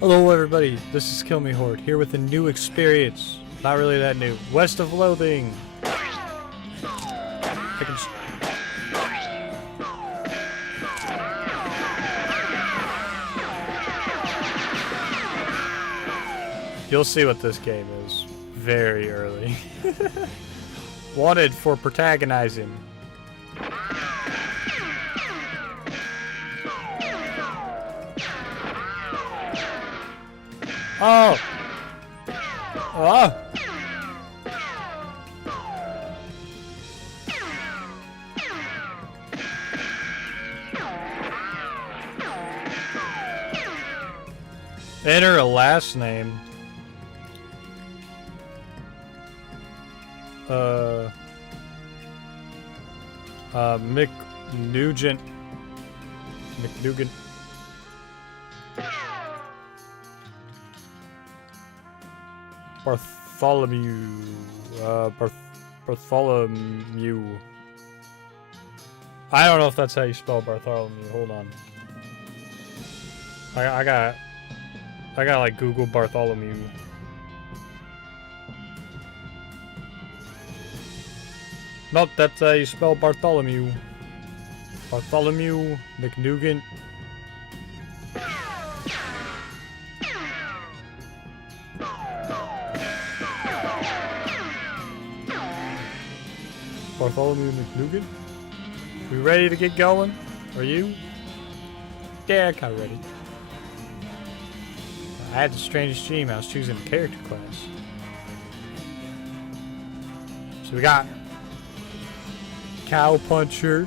Hello everybody, this is Kill Me Horde, here with a new experience. Not really that new. West of Loathing. You'll see what this game is very early. Wanted for protagonizing. Oh! Oh! Enter a last name. McNugent. McNugent. Bartholomew. Bartholomew. I don't know if that's how you spell Bartholomew. Hold on. I got like Google Bartholomew. Nope, that's how you spell Bartholomew. Bartholomew McNugent. Bartholomew McNugent? We ready to get going? Are you? Yeah, kinda ready. I had the strangest dream. I was choosing a character class. So we got Cow Puncher,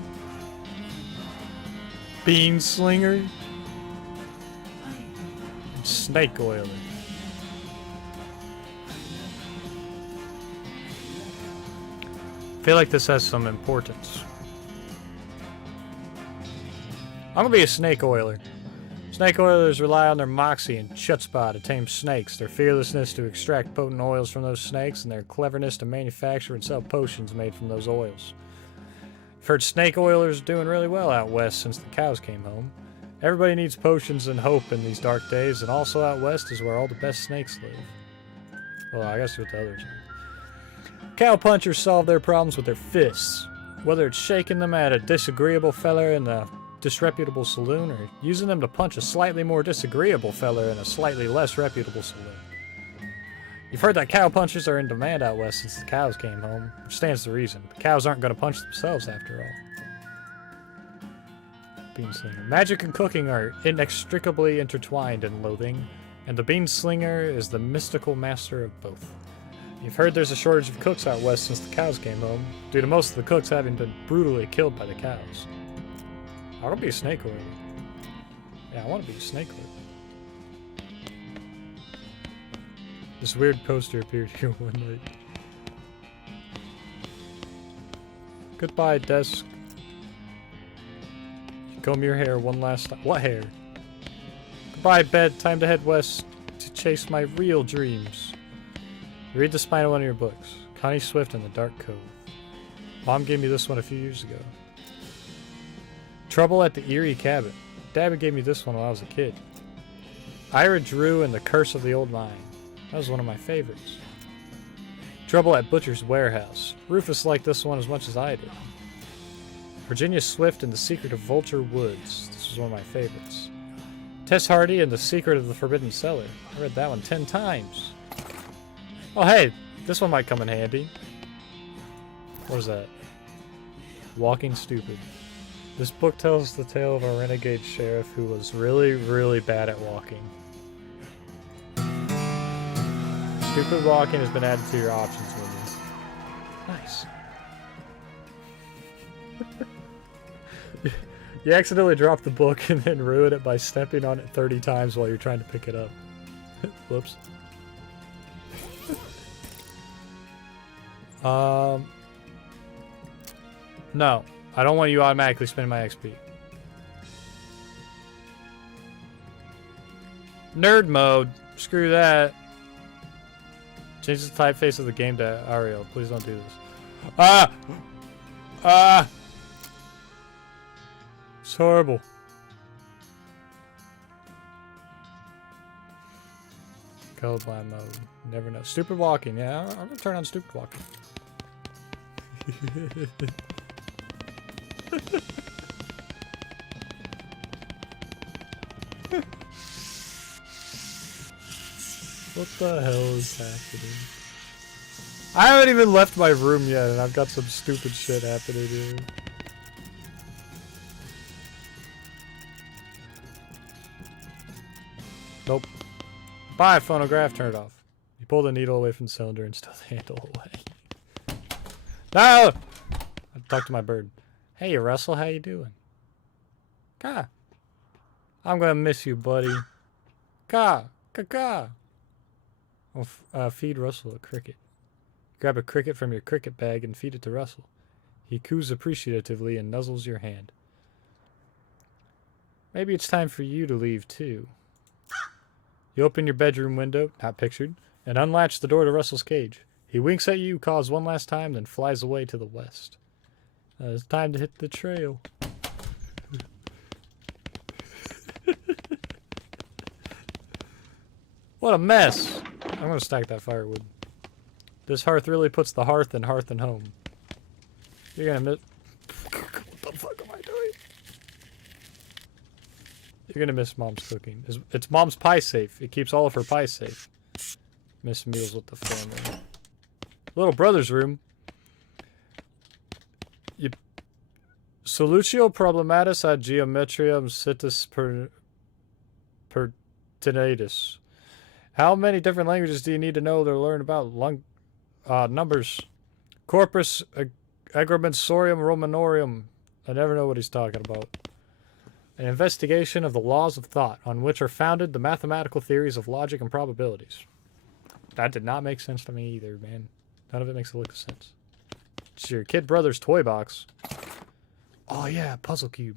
Bean Slinger, and Snake Oiler. I feel like this has some importance. I'm gonna be a snake oiler. Snake oilers rely on their moxie and chutzpah to tame snakes, their fearlessness to extract potent oils from those snakes, and their cleverness to manufacture and sell potions made from those oils. I've heard snake oilers are doing really well out west since the cows came home. Everybody needs potions and hope in these dark days, and also out west is where all the best snakes live. Well, I guess with the others. Cow punchers solve their problems with their fists, whether it's shaking them at a disagreeable fella in a disreputable saloon or using them to punch a slightly more disagreeable fella in a slightly less reputable saloon. You've heard that cow punchers are in demand out west since the cows came home, which stands to reason. The cows aren't going to punch themselves after all. Bean Slinger. Magic and cooking are inextricably intertwined in Loathing, and the Bean Slinger is the mystical master of both. You've heard there's a shortage of cooks out west since the cows came home, due to most of the cooks having been brutally killed by the cows. I want to be a snake oiler. Yeah, I want to be a snake oiler. This weird poster appeared here one night. Goodbye, desk. Comb your hair one last time. What hair? Goodbye, bed. Time to head west to chase my real dreams. Read the spine of one of your books. Connie Swift and the Dark Cove. Mom gave me this one a few years ago. Trouble at the Eerie Cabin. Dad gave me this one when I was a kid. Ira Drew and the Curse of the Old Mine. That was one of my favorites. Trouble at Butcher's Warehouse. Rufus liked this one as much as I did. Virginia Swift and the Secret of Vulture Woods. This was one of my favorites. Tess Hardy and the Secret of the Forbidden Cellar. I read that one 10 times. Oh hey, this one might come in handy. What is that? Walking Stupid. This book tells the tale of a renegade sheriff who was really, really bad at walking. Stupid walking has been added to your options menu. Nice. You accidentally dropped the book and then ruined it by stepping on it 30 times while you're trying to pick it up. Whoops. No. I don't want you automatically spending my XP. Nerd mode. Screw that. Change the typeface of the game to Ariel. Please don't do this. Ah! Ah! It's horrible. Colorblind mode. Never know. Stupid walking. Yeah, I'm gonna turn on stupid walking. What the hell is happening? I haven't even left my room yet, and I've got some stupid shit happening here. Nope. Bye, phonograph. Turn it off. You pull the needle away from the cylinder and stow the handle away. No! I talked to my bird. Hey, Russell, how you doing? Ka. I'm gonna miss you, buddy. Ka. Ka. I'll feed Russell a cricket. Grab a cricket from your cricket bag and feed it to Russell. He coos appreciatively and nuzzles your hand. Maybe it's time for you to leave, too. You open your bedroom window, not pictured, and unlatch the door to Russell's cage. He winks at you, caws one last time, then flies away to the west. It's time to hit the trail. What a mess! I'm gonna stack that firewood. This hearth really puts the hearth and home. You're gonna miss... What the fuck am I doing? You're gonna miss Mom's cooking. It's Mom's pie safe. It keeps all of her pies safe. Miss meals with the family. Little brother's room. Solutio problematis ad geometrium situs pertinatus. How many different languages do you need to know to learn about numbers? Corpus agrimensorium romanorium. I never know what he's talking about. An investigation of the laws of thought on which are founded the mathematical theories of logic and probabilities. That did not make sense to me either, man. None of it makes a lick of sense. It's your kid brother's toy box. Oh yeah, puzzle cube.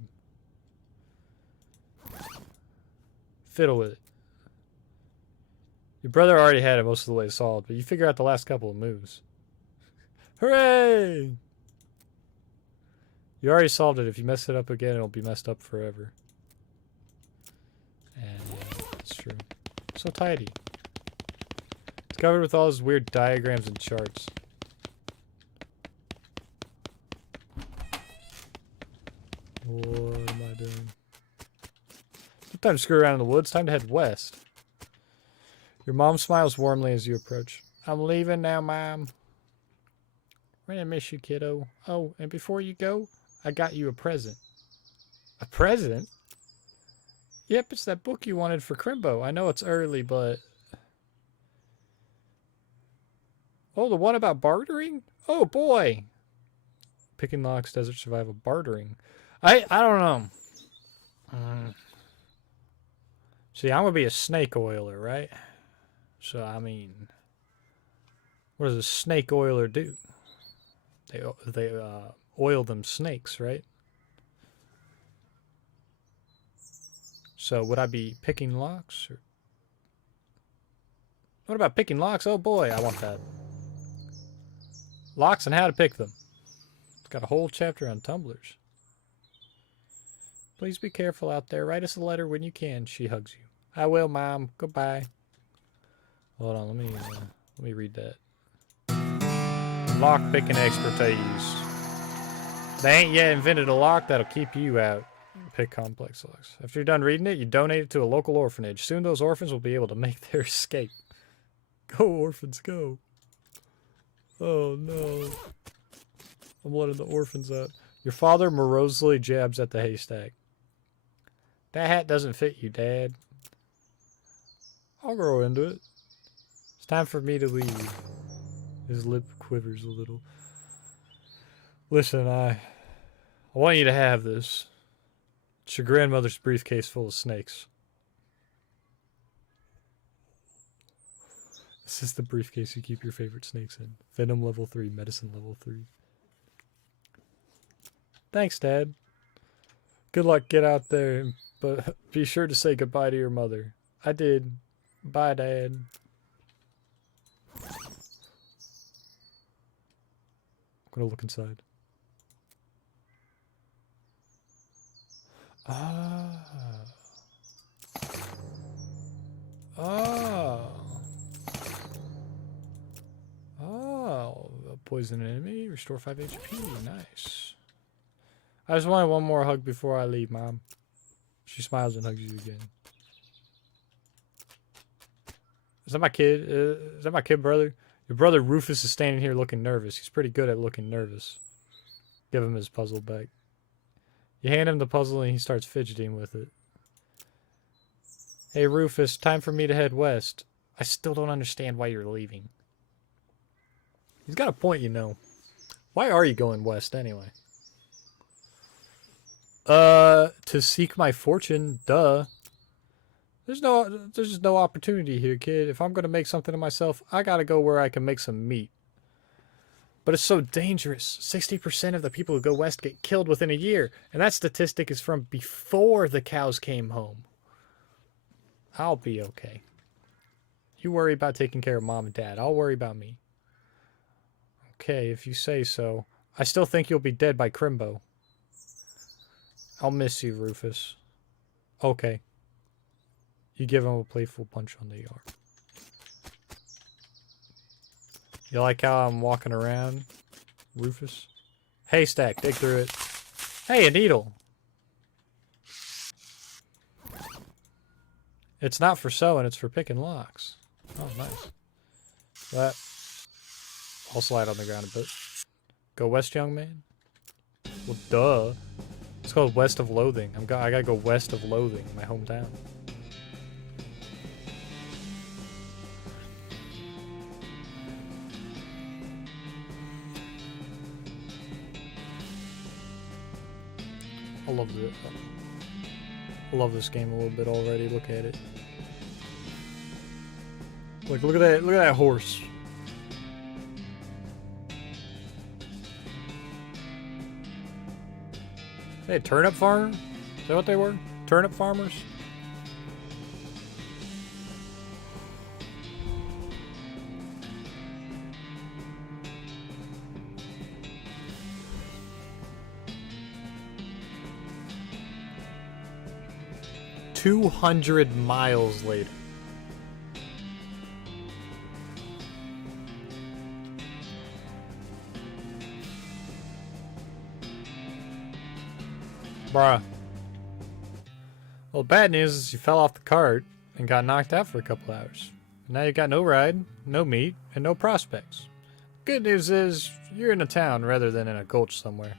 Fiddle with it. Your brother already had it most of the way solved, but you figure out the last couple of moves. Hooray! You already solved it. If you mess it up again, it'll be messed up forever. And yeah, that's true. So tidy. It's covered with all those weird diagrams and charts. What am I doing? Sometimes screw around in the woods. Time to head west. Your mom smiles warmly as you approach. I'm leaving now, Mom. I'm gonna miss you, kiddo. Oh, and before you go, I got you a present. A present? Yep, it's that book you wanted for Crimbo. I know it's early, but... Oh, the one about bartering? Oh, boy! Picking locks, desert survival, bartering. I don't know. See, I'm gonna be a snake oiler, right? So, I mean... What does a snake oiler do? They oil them snakes, right? So would I be picking locks? Or... What about picking locks? Oh boy, I want that. Locks and how to pick them. It's got a whole chapter on tumblers. Please be careful out there. Write us a letter when you can. She hugs you. I will, Mom. Goodbye. Hold on, let me read that. Lock picking expertise. They ain't yet invented a lock that'll keep you out. Pick complex locks. After you're done reading it, you donate it to a local orphanage. Soon those orphans will be able to make their escape. Go, orphans, go. Oh, no. I'm letting the orphans out. Your father morosely jabs at the haystack. That hat doesn't fit you, Dad. I'll grow into it. It's time for me to leave. His lip quivers a little. Listen, I want you to have this. It's your grandmother's briefcase full of snakes. This is the briefcase you keep your favorite snakes in. Venom level 3, medicine level 3. Thanks, Dad. Good luck, get out there, but be sure to say goodbye to your mother. I did. Bye, Dad. I'm gonna look inside. Ah. Ah. Poison an enemy. Restore 5 HP. Nice. I just wanted one more hug before I leave, Mom. She smiles and hugs you again. Is that my kid? Is that my kid brother? Your brother Rufus is standing here looking nervous. He's pretty good at looking nervous. Give him his puzzle back. You hand him the puzzle and he starts fidgeting with it. Hey Rufus, time for me to head west. I still don't understand why you're leaving. He's got a point, you know. Why are you going west anyway? To seek my fortune, duh. There's just no opportunity here, kid. If I'm gonna make something of myself, I gotta go where I can make some meat. But it's so dangerous. 60% of the people who go west get killed within a year, and that statistic is from before the cows came home. I'll be okay. You worry about taking care of Mom and Dad. I'll worry about me. Okay, if you say so. I still think you'll be dead by Crimbo. I'll miss you, Rufus. Okay. You give him a playful punch on the arm. You like how I'm walking around, Rufus? Haystack, dig through it. Hey, a needle. It's not for sewing, it's for picking locks. Oh, nice. That. I'll slide on the ground a bit. Go west, young man? Well, duh. It's called West of Loathing. I gotta go west of Loathing, my hometown. I love this game a little bit already. Look at it. Look at that! Look at that horse. Hey, turnip farmer? Is that what they were? Turnip farmers? "200 miles later." Bruh. Well, the bad news is you fell off the cart and got knocked out for a couple hours. Now you got no ride, no meat, and no prospects. Good news is you're in a town rather than in a gulch somewhere.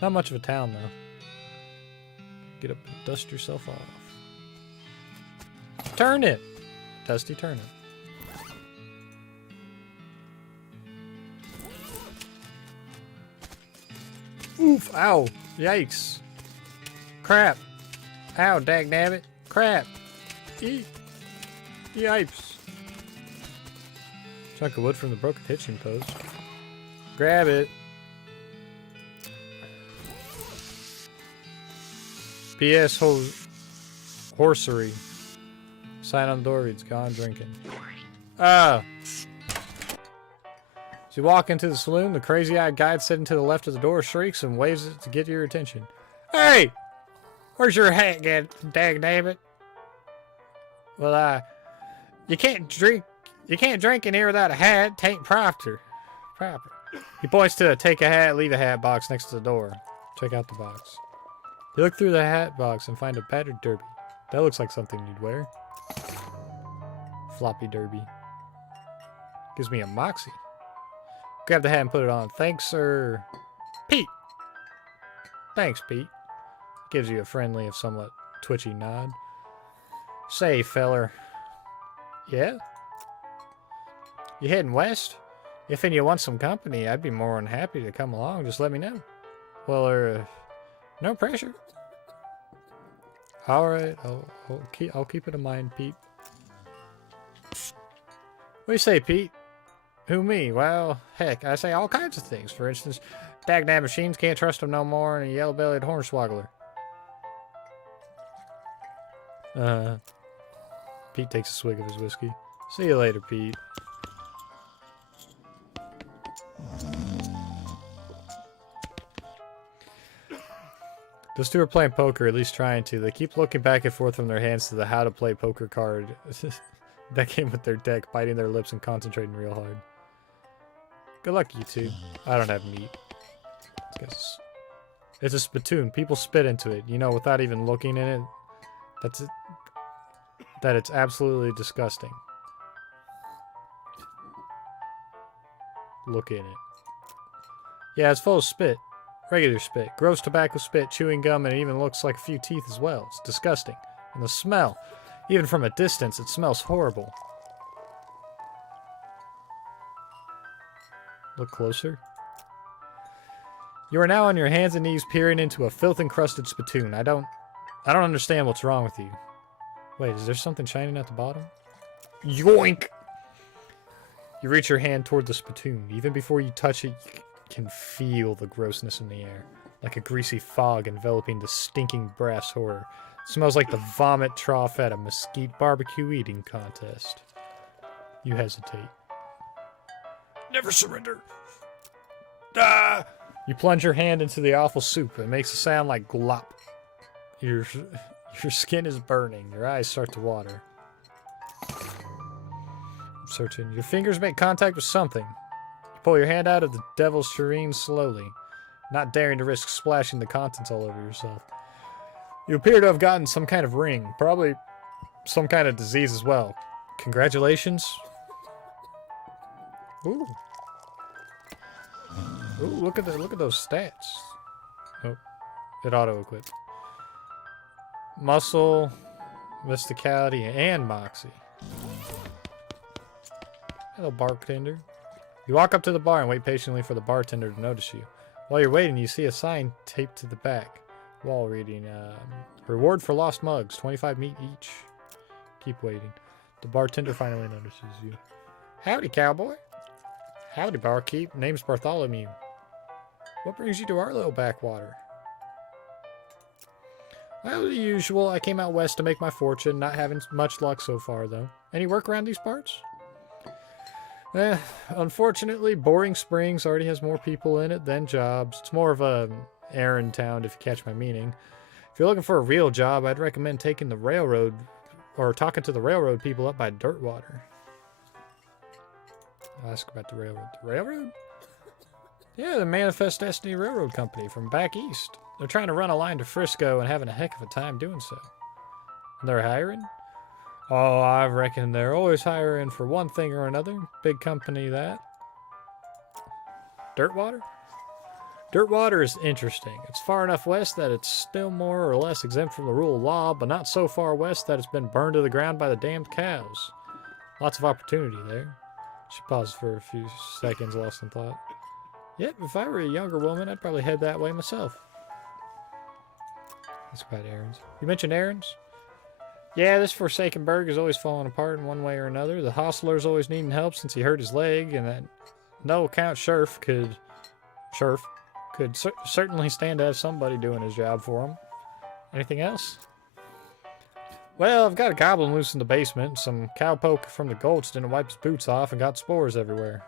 Not much of a town, though. Get up and dust yourself off. Turnip! Dusty turnip. Oof! Ow! Yikes! Crap! Ow, dagnabbit! Crap! Eat! Yipes! Chunk of wood from the broken hitching post. Grab it! B.S. Horsery. Sign on the door reads, "Gone drinking." Ah! As you walk into the saloon, the crazy-eyed guide sitting to the left of the door shrieks and waves it to get your attention. Hey! Where's your hat, dagnabbit? Well, you can't drink in here without a hat. Tain't proper. He points to a take a hat, leave a hat box next to the door. Check out the box. You look through the hat box and find a battered derby. That looks like something you'd wear. Floppy derby. Gives me a moxie. Grab the hat and put it on. Thanks, sir. Pete! Thanks, Pete. Gives you a friendly, if somewhat twitchy nod. Say, feller. Yeah? You heading west? If you want some company, I'd be more than happy to come along. Just let me know. Well, no pressure. All right, I'll keep it in mind, Pete. What do you say, Pete? Who, me? Well, heck, I say all kinds of things. For instance, Baghdad machines, can't trust them no more, and a yellow-bellied hornswoggler. Pete takes a swig of his whiskey. See you later, Pete. Those two are playing poker, at least trying to. They keep looking back and forth from their hands to the how to play poker card that came with their deck, biting their lips and concentrating real hard. Good luck, you two. I don't have meat. It's a spittoon. People spit into it, you know, without even looking in it. That's it. That it's absolutely disgusting. Look in it. Yeah, it's full of spit. Regular spit. Gross tobacco spit, chewing gum, and it even looks like a few teeth as well. It's disgusting. And the smell. Even from a distance, it smells horrible. Look closer. You are now on your hands and knees peering into a filth-encrusted spittoon. I don't understand what's wrong with you. Wait, is there something shining at the bottom? Yoink! You reach your hand toward the spittoon. Even before you touch it, you can feel the grossness in the air. Like a greasy fog enveloping the stinking brass horror. It smells like the vomit trough at a mesquite barbecue eating contest. You hesitate. Never surrender! Ah! You plunge your hand into the awful soup. It makes a sound like glop. Your skin is burning. Your eyes start to water. I'm searching. Your fingers make contact with something. You pull your hand out of the devil's tureen slowly, not daring to risk splashing the contents all over yourself. You appear to have gotten some kind of ring. Probably some kind of disease as well. Congratulations. Ooh. Ooh, look at those stats. Oh, it auto-equipped. Muscle, mysticality, and moxie. Hello, bartender. You walk up to the bar and wait patiently for the bartender to notice you. While you're waiting, you see a sign taped to the back wall reading, reward for lost mugs, 25 meat each. Keep waiting. The bartender finally notices you. Howdy, cowboy. Howdy, barkeep. Name's Bartholomew. What brings you to our little backwater? Well, the usual. I came out west to make my fortune. Not having much luck so far, though. Any work around these parts? Unfortunately, Boring Springs already has more people in it than jobs. It's more of a errand town, if you catch my meaning. If you're looking for a real job, I'd recommend taking the railroad, or talking to the railroad people up by Dirtwater. I'll ask about the railroad. The railroad? Yeah, the Manifest Destiny Railroad Company from back east. They're trying to run a line to Frisco and having a heck of a time doing so. And they're hiring? Oh, I reckon they're always hiring for one thing or another. Big company, that. Dirtwater? Dirtwater is interesting. It's far enough west that it's still more or less exempt from the rule of law, but not so far west that it's been burned to the ground by the damned cows. Lots of opportunity there. She paused for a few seconds, lost in thought. Yep, if I were a younger woman, I'd probably head that way myself. That's about errands. You mentioned errands? Yeah, this Forsaken Burg is always falling apart in one way or another. The hostler's always needing help since he hurt his leg, and that no-account sheriff could certainly stand to have somebody doing his job for him. Anything else? Well, I've got a goblin loose in the basement. Some cowpoke from the gulch didn't wipe his boots off and got spores everywhere.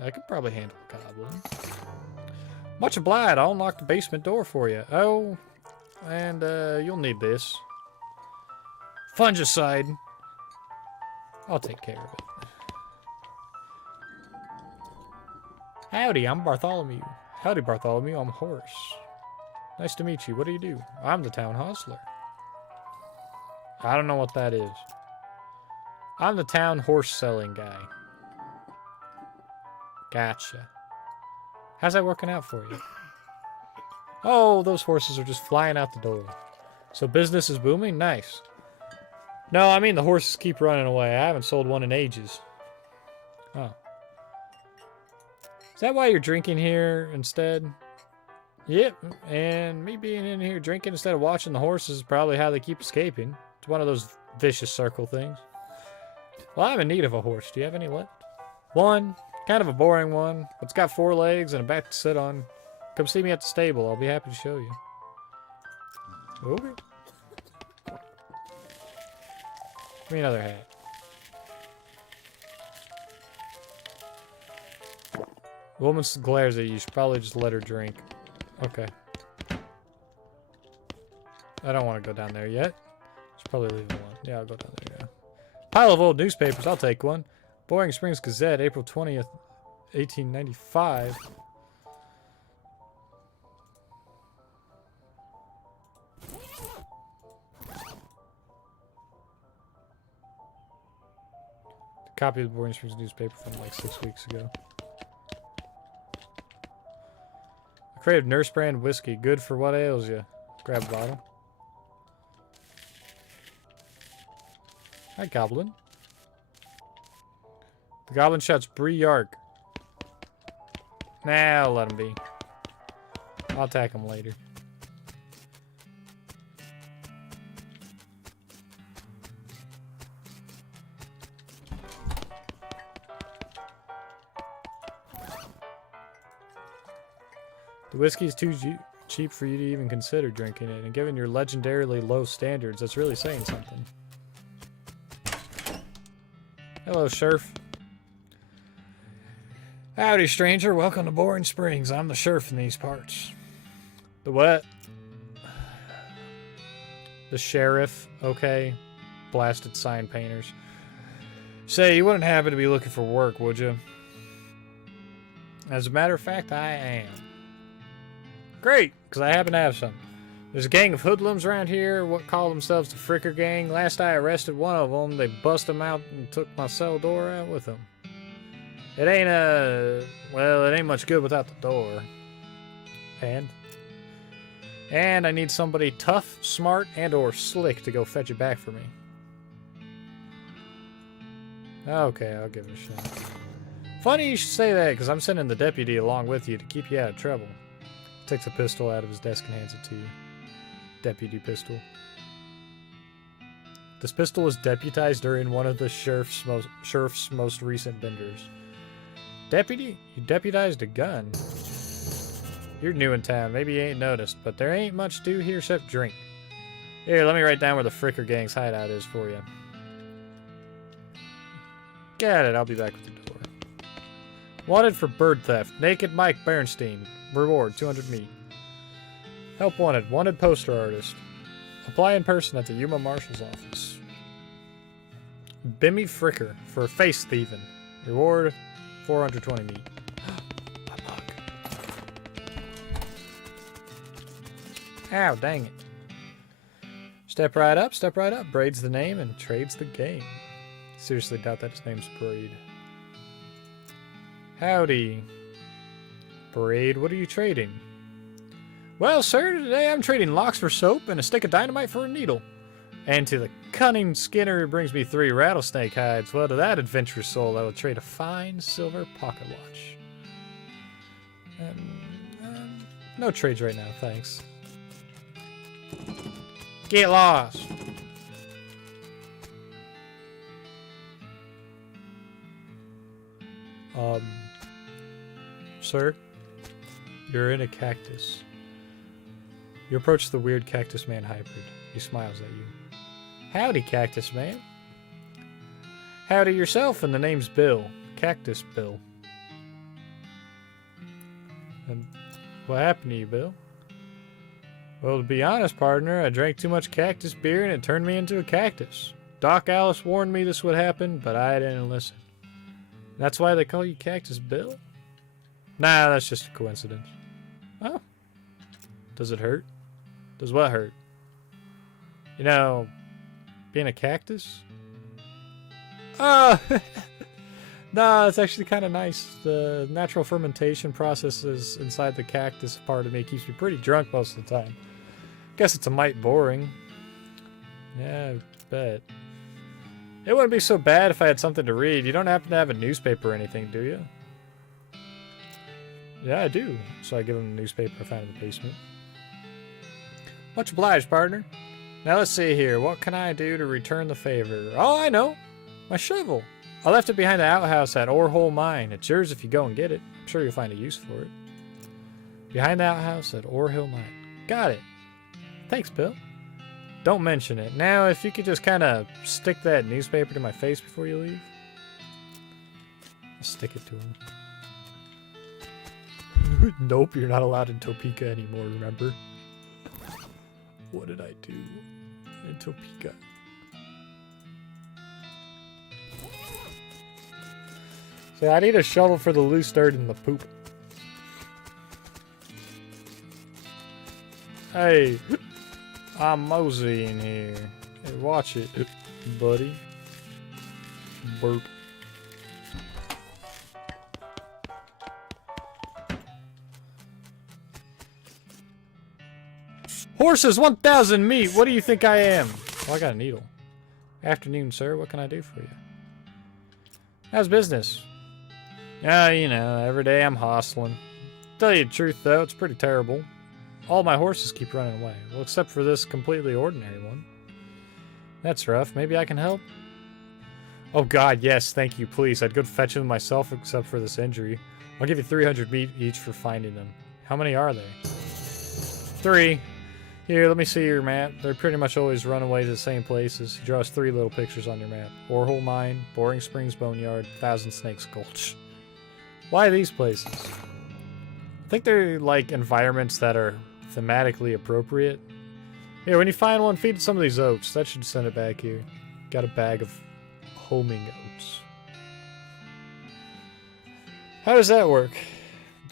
I could probably handle a goblin. Much obliged. I'll unlock the basement door for you. Oh, and you'll need this. Fungicide. I'll take care of it. Howdy, I'm Bartholomew. Howdy, Bartholomew. I'm Horace. Nice to meet you. What do you do? I'm the town hostler. I don't know what that is. I'm the town horse selling guy. Gotcha. How's that working out for you? Oh, those horses are just flying out the door. So business is booming? Nice. No, I mean the horses keep running away. I haven't sold one in ages. Oh. Is that why you're drinking here instead? Yep, and me being in here drinking instead of watching the horses is probably how they keep escaping. It's one of those vicious circle things. Well, I'm in need of a horse. Do you have any left? One. Kind of a boring one, but it's got 4 legs and a back to sit on. Come see me at the stable. I'll be happy to show you. Okay. Give me another hat. The woman glares at you. You should probably just let her drink. Okay. I don't want to go down there yet. Should probably leave it alone. Yeah, I'll go down there now. Pile of old newspapers. I'll take one. Boring Springs Gazette, April 20th. 1895. Copy of the Boring Springs newspaper from like 6 weeks ago. A crate of nurse brand whiskey, good for what ails you. Grab a bottle. Hi, Goblin. The Goblin shouts Bree Yark. Nah, I'll let him be. I'll attack him later. The whiskey's too cheap for you to even consider drinking it, and given your legendarily low standards, that's really saying something. Hello, Sheriff. Howdy, stranger. Welcome to Boring Springs. I'm the sheriff in these parts. The what? The sheriff, okay. Blasted sign painters. Say, you wouldn't happen to be looking for work, would you? As a matter of fact, I am. Great, because I happen to have some. There's a gang of hoodlums around here, what call themselves the Fricker Gang. Last I arrested one of them, they bust him out and took my cell door out with them. It ain't well, it ain't much good without the door. And I need somebody tough, smart, and or slick to go fetch it back for me. Okay, I'll give it a shot. Funny you should say that, because I'm sending the deputy along with you to keep you out of trouble. Takes a pistol out of his desk and hands it to you. Deputy pistol. This pistol was deputized during one of the sheriff's most recent benders. Deputy? You deputized a gun? You're new in town. Maybe you ain't noticed, but there ain't much to do here except drink. Here, let me write down where the Fricker Gang's hideout is for you. Got it. I'll be back with the door. Wanted for bird theft. Naked Mike Bernstein. Reward, 200 meat. Help wanted. Wanted poster artist. Apply in person at the Yuma Marshal's office. Bimmy Fricker for face thieving. Reward, 420 meat. A bug. Ow, dang it. Step right up, step right up. Braid's the name and trades the game. Seriously doubt that his name's Braid. Howdy. Braid, what are you trading? Well, sir, today I'm trading locks for soap and a stick of dynamite for a needle. And to the cunning Skinner who brings me 3 rattlesnake hides, well, to that adventurous soul I will trade a fine silver pocket watch. No trades right now, thanks. Get lost! Sir? You're in a cactus. You approach the weird Cactus Man hybrid. He smiles at you. Howdy, Cactus Man. Howdy yourself, and the name's Bill. Cactus Bill. And what happened to you, Bill? Well, to be honest, partner, I drank too much cactus beer and it turned me into a cactus. Doc Alice warned me this would happen, but I didn't listen. That's why they call you Cactus Bill? Nah, that's just a coincidence. Oh. Does it hurt? Does what hurt? You know, being a cactus? Oh! No, it's actually kind of nice. The natural fermentation processes inside the cactus part of me keeps me pretty drunk most of the time. Guess it's a mite boring. Yeah, I bet. It wouldn't be so bad if I had something to read. You don't happen to have a newspaper or anything, do you? Yeah, I do. So I give him the newspaper I found in the basement. Much obliged, partner. Now let's see here. What can I do to return the favor? Oh, I know. My shovel. I left it behind the outhouse at Orehole Mine. It's yours if you go and get it. I'm sure you'll find a use for it. Behind the outhouse at Orehole Mine. Got it. Thanks, Bill. Don't mention it. Now, if you could just kind of stick that newspaper to my face before you leave. I'll stick it to him. Nope, you're not allowed in Topeka anymore, remember? What did I do in Topeka? See, I need a shovel for the loose dirt and the poop. Hey, I'm moseying here. Hey, watch it, buddy. Burp. Horses, 1,000 meat. What do you think I am? Well, I got a needle. Afternoon, sir. What can I do for you? How's business? Yeah, you know, every day I'm hustling. Tell you the truth, though, it's pretty terrible. All my horses keep running away. Well, except for this completely ordinary one. That's rough. Maybe I can help? Oh, God, yes. Thank you, please. I'd go fetch them myself, except for this injury. I'll give you 300 meat each for finding them. How many are there? 3. Here, let me see your map. They pretty much always run away to the same places. He draws 3 little pictures on your map. Borehole Mine, Boring Springs Boneyard, Thousand Snakes Gulch. Why these places? I think they're like environments that are thematically appropriate. Here, when you find one, feed some of these oats. That should send it back here. Got a bag of homing oats. How does that work?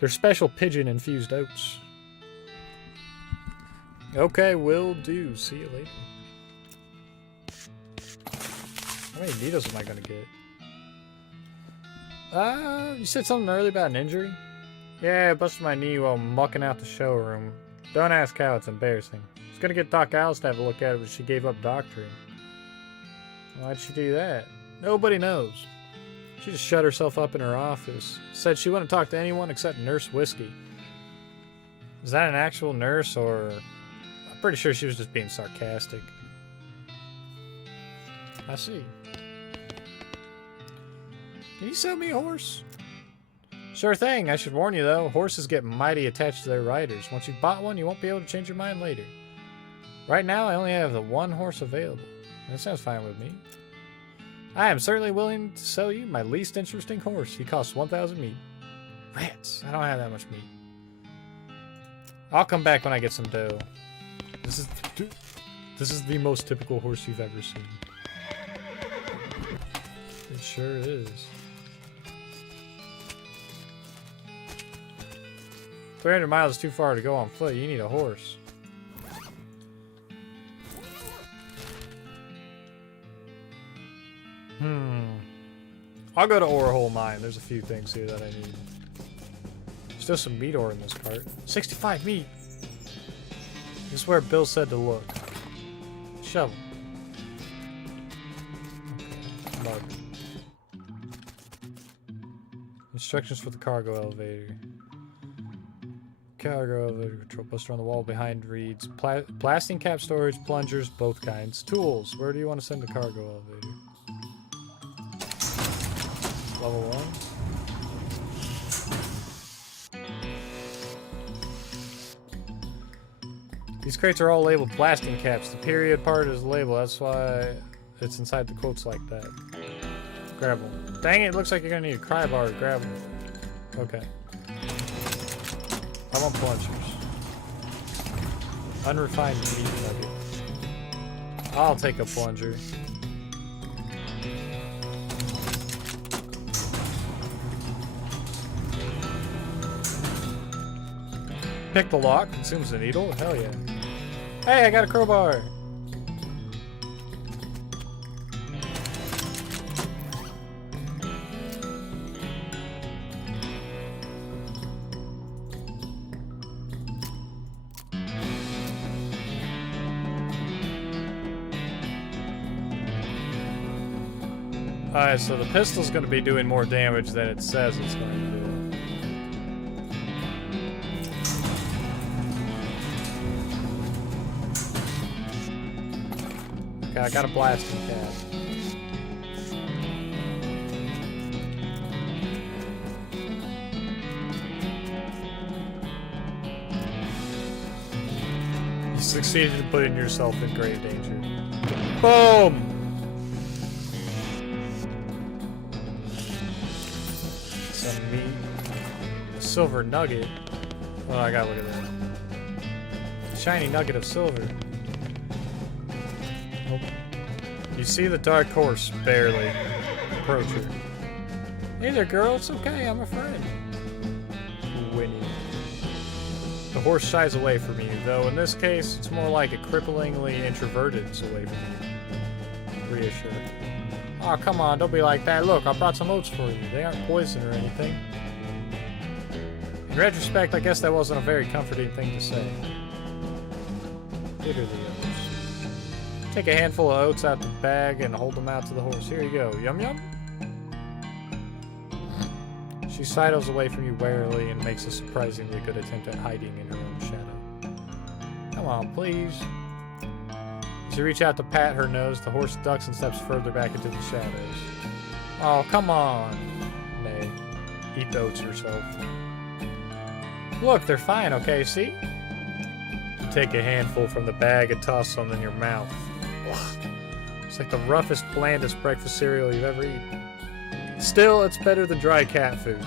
They're special pigeon-infused oats. Okay, will do. See you later. How many needles am I gonna get? You said something earlier about an injury? Yeah, I busted my knee while mucking out the showroom. Don't ask how, it's embarrassing. I was gonna get Doc Alice to have a look at it, but she gave up doctoring. Why'd she do that? Nobody knows. She just shut herself up in her office. Said she wouldn't talk to anyone except Nurse Whiskey. Is that an actual nurse, or... I'm pretty sure she was just being sarcastic. I see. Can you sell me a horse? Sure thing. I should warn you, though. Horses get mighty attached to their riders. Once you've bought one, you won't be able to change your mind later. Right now, I only have the one horse available. That sounds fine with me. I am certainly willing to sell you my least interesting horse. He costs 1,000 meat. Rats. I don't have that much meat. I'll come back when I get some dough. This is the most typical horse you've ever seen. It sure is. 300 miles is too far to go on foot. You need a horse. I'll go to Orehole Mine. There's a few things here that I need. Still some meat ore in this cart. 65 meat! This is where Bill said to look. Shovel. Okay. Mug. Instructions for the cargo elevator. Cargo elevator control poster on the wall behind reads blasting cap storage, plungers, both kinds. Tools. Where do you want to send the cargo elevator? Level 1. These crates are all labeled blasting caps. The period part is labeled. That's why it's inside the quotes like that. Grab one. Dang it, looks like you're gonna need a cry bar to grab them. Okay. I want plungers. Unrefined meat nugget. I'll take a plunger. Pick the lock. Consumes the needle. Hell yeah. Hey, I got a crowbar. Alright, so the pistol's going to be doing more damage than it says it's going to do. Okay, I got a blasting cap. You succeeded in putting yourself in grave danger. Boom! Some meat. A silver nugget. Oh, I gotta look at that. Shiny nugget of silver. Nope. You see the dark horse barely approach her. Hey there, girl. It's okay. I'm a friend. Winnie. The horse shies away from you, though in this case, it's more like it cripplingly introverted away from you. Reassure. Oh, come on. Don't be like that. Look, I brought some oats for you. They aren't poison or anything. In retrospect, I guess that wasn't a very comforting thing to say. Here are the oats. Take a handful of oats out the bag and hold them out to the horse. Here you go. Yum yum? She sidles away from you warily and makes a surprisingly good attempt at hiding in her own shadow. Come on, please. As you reach out to pat her nose, the horse ducks and steps further back into the shadows. Oh, come on. Nay. Eat the oats yourself. Look, they're fine, okay, see? You take a handful from the bag and toss some in your mouth. Ugh. It's like the roughest, blandest breakfast cereal you've ever eaten. Still, it's better than dry cat food.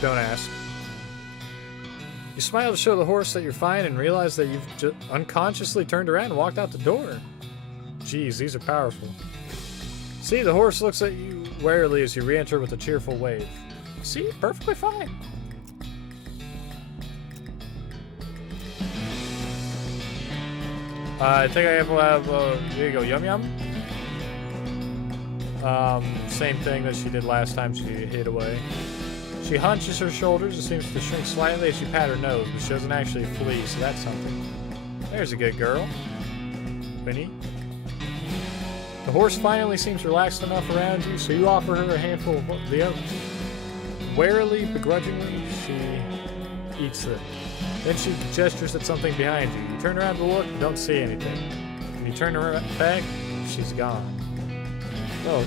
Don't ask. You smile to show the horse that you're fine and realize that you've just unconsciously turned around and walked out the door. Geez, these are powerful. See, the horse looks at you warily as you re-enter with a cheerful wave. See, perfectly fine. I think I have, here you go, yum yum. Same thing that she did last time she hid away. She hunches her shoulders and seems to shrink slightly as you pat her nose, but she doesn't actually flee, so that's something. There's a good girl. Winnie. The horse finally seems relaxed enough around you, so you offer her a handful of the oats. Warily, begrudgingly, she eats them. Then she gestures at something behind you. You turn around to look and don't see anything. When you turn her back, she's gone. Okay.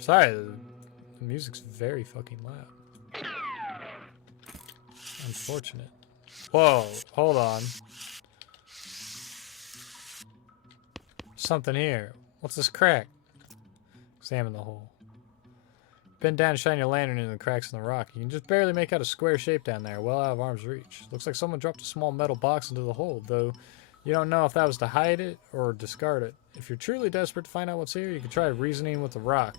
Sorry, the music's very fucking loud. Unfortunate. Whoa, hold on. Something here. What's this crack? Examine the hole. Bend down and shine your lantern into the cracks in the rock. You can just barely make out a square shape down there, well out of arm's reach. Looks like someone dropped a small metal box into the hole, though you don't know if that was to hide it or discard it. If you're truly desperate to find out what's here, you could try reasoning with the rock.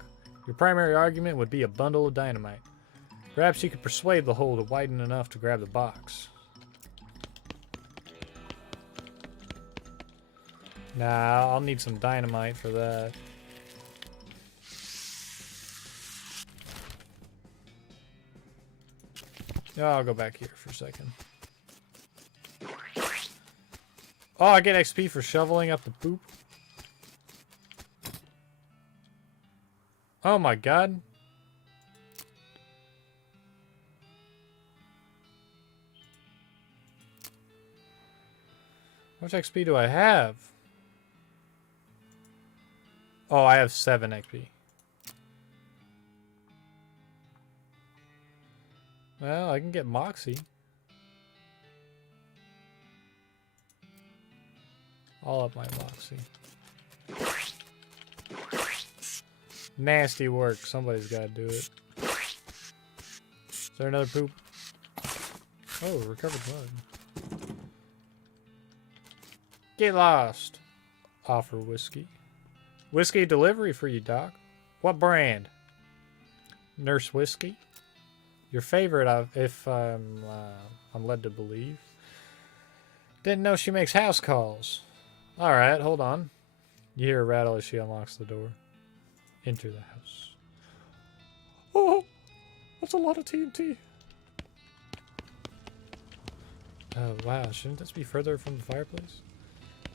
Your primary argument would be a bundle of dynamite. Perhaps you could persuade the hole to widen enough to grab the box. Nah, I'll need some dynamite for that. Oh, I'll go back here for a second. Oh, I get XP for shoveling up the poop. Oh my god. How much XP do I have? Oh, I have 7 XP. Well, I can get Moxie. I'll up my Moxie. Nasty work. Somebody's got to do it. Is there another poop? Oh, recovered blood. Get lost. Offer whiskey. Whiskey delivery for you, Doc. What brand? Nurse Whiskey. Your favorite, if I'm led to believe. Didn't know she makes house calls. Alright, hold on. You hear a rattle as she unlocks the door. Enter the house. Oh, that's a lot of TNT. Oh, wow. Shouldn't this be further from the fireplace?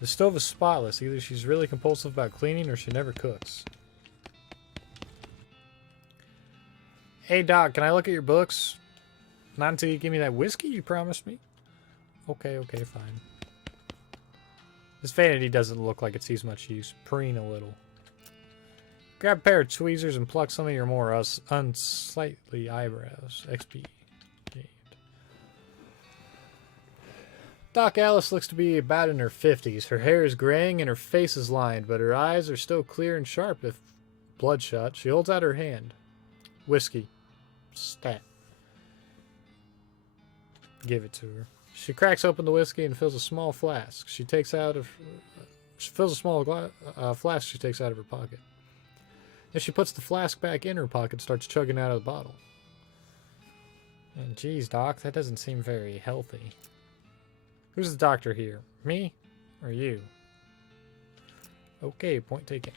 The stove is spotless. Either she's really compulsive about cleaning or she never cooks. Hey, Doc, can I look at your books? Not until you give me that whiskey you promised me. Okay, fine. This vanity doesn't look like it sees much use. Preen a little. Grab a pair of tweezers and pluck some of your more unsightly eyebrows. XP gained. Doc Alice looks to be about in her 50s. Her hair is graying and her face is lined, but her eyes are still clear and sharp if bloodshot. She holds out her hand. Whiskey. Stat. Give it to her. She cracks open the whiskey and fills a small flask. She takes out She fills a small flask she takes out of her pocket. Then she puts the flask back in her pocket and starts chugging out of the bottle. And geez, Doc, that doesn't seem very healthy. Who's the doctor here? Me? Or you? Okay, point taken.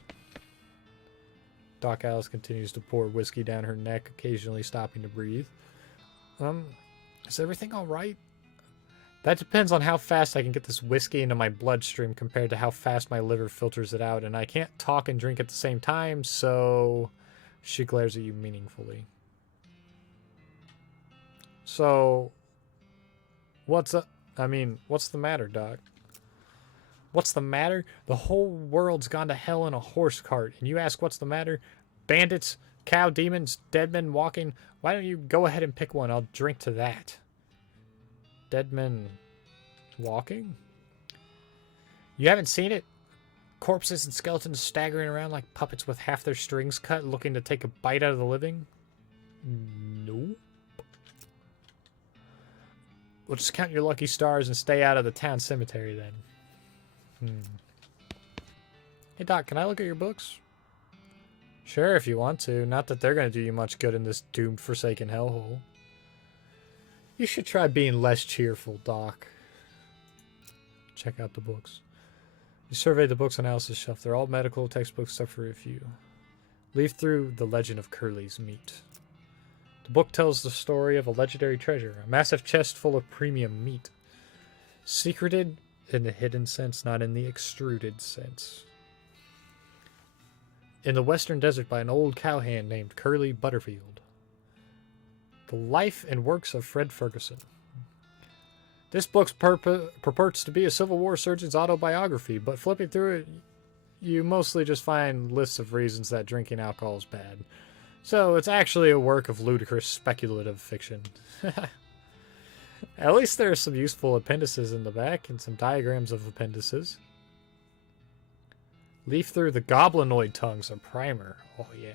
Doc Alice continues to pour whiskey down her neck, occasionally stopping to breathe. Is everything alright? That depends on how fast I can get this whiskey into my bloodstream compared to how fast my liver filters it out, and I can't talk and drink at the same time, so... She glares at you meaningfully. So... what's the matter, Doc? What's the matter? The whole world's gone to hell in a horse cart, and you ask what's the matter? Bandits, cow demons, dead men walking. Why don't you go ahead and pick one? I'll drink to that. Dead men walking? You haven't seen it? Corpses and skeletons staggering around like puppets with half their strings cut, looking to take a bite out of the living? Nope. Well, just count your lucky stars and stay out of the town cemetery then. Hey Doc, can I look at your books? Sure, if you want to. Not that they're going to do you much good in this doomed, forsaken hellhole. You should try being less cheerful, Doc. Check out the books. You survey the books on Alice's shelf. They're all medical textbooks except for a few. Leaf through The Legend of Curly's Meat. The book tells the story of a legendary treasure, a massive chest full of premium meat. Secreted in the hidden sense, not in the extruded sense. In the western desert by an old cowhand named Curly Butterfield. The life and works of Fred Ferguson. This book purports to be a Civil War surgeon's autobiography, but flipping through it, you mostly just find lists of reasons that drinking alcohol is bad. So it's actually a work of ludicrous speculative fiction. At least there are some useful appendices in the back and some diagrams of appendices. Leaf through The Goblinoid Tongues, a primer. Oh yeah.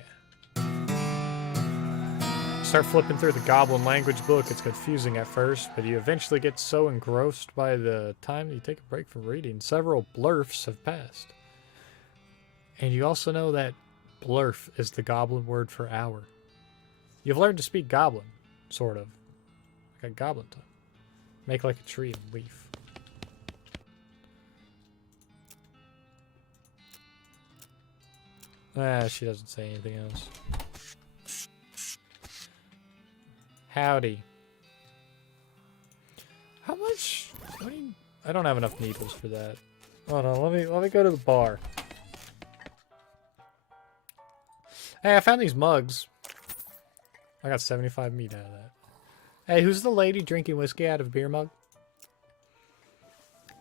Start flipping through the Goblin language book. It's confusing at first, but you eventually get so engrossed by the time you take a break from reading. Several blurfs have passed. And you also know that blurf is the Goblin word for hour. You've learned to speak Goblin, sort of. Like a Goblin tongue. Make like a tree and leaf. She doesn't say anything else. Howdy. How much? I don't have enough needles for that. Hold on, let me go to the bar. Hey, I found these mugs. I got 75 meat out of that. Hey, who's the lady drinking whiskey out of a beer mug?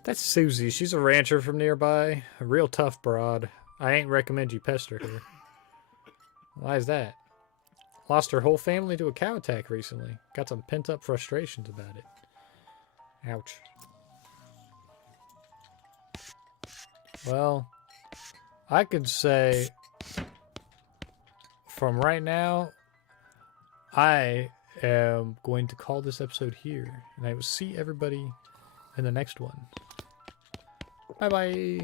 That's Susie. She's a rancher from nearby. A real tough broad. I ain't recommend you pester her. Why is that? Lost her whole family to a cow attack recently. Got some pent-up frustrations about it. Ouch. Well, I could say from right now, I am going to call this episode here, and I will see everybody in the next one. Bye-bye!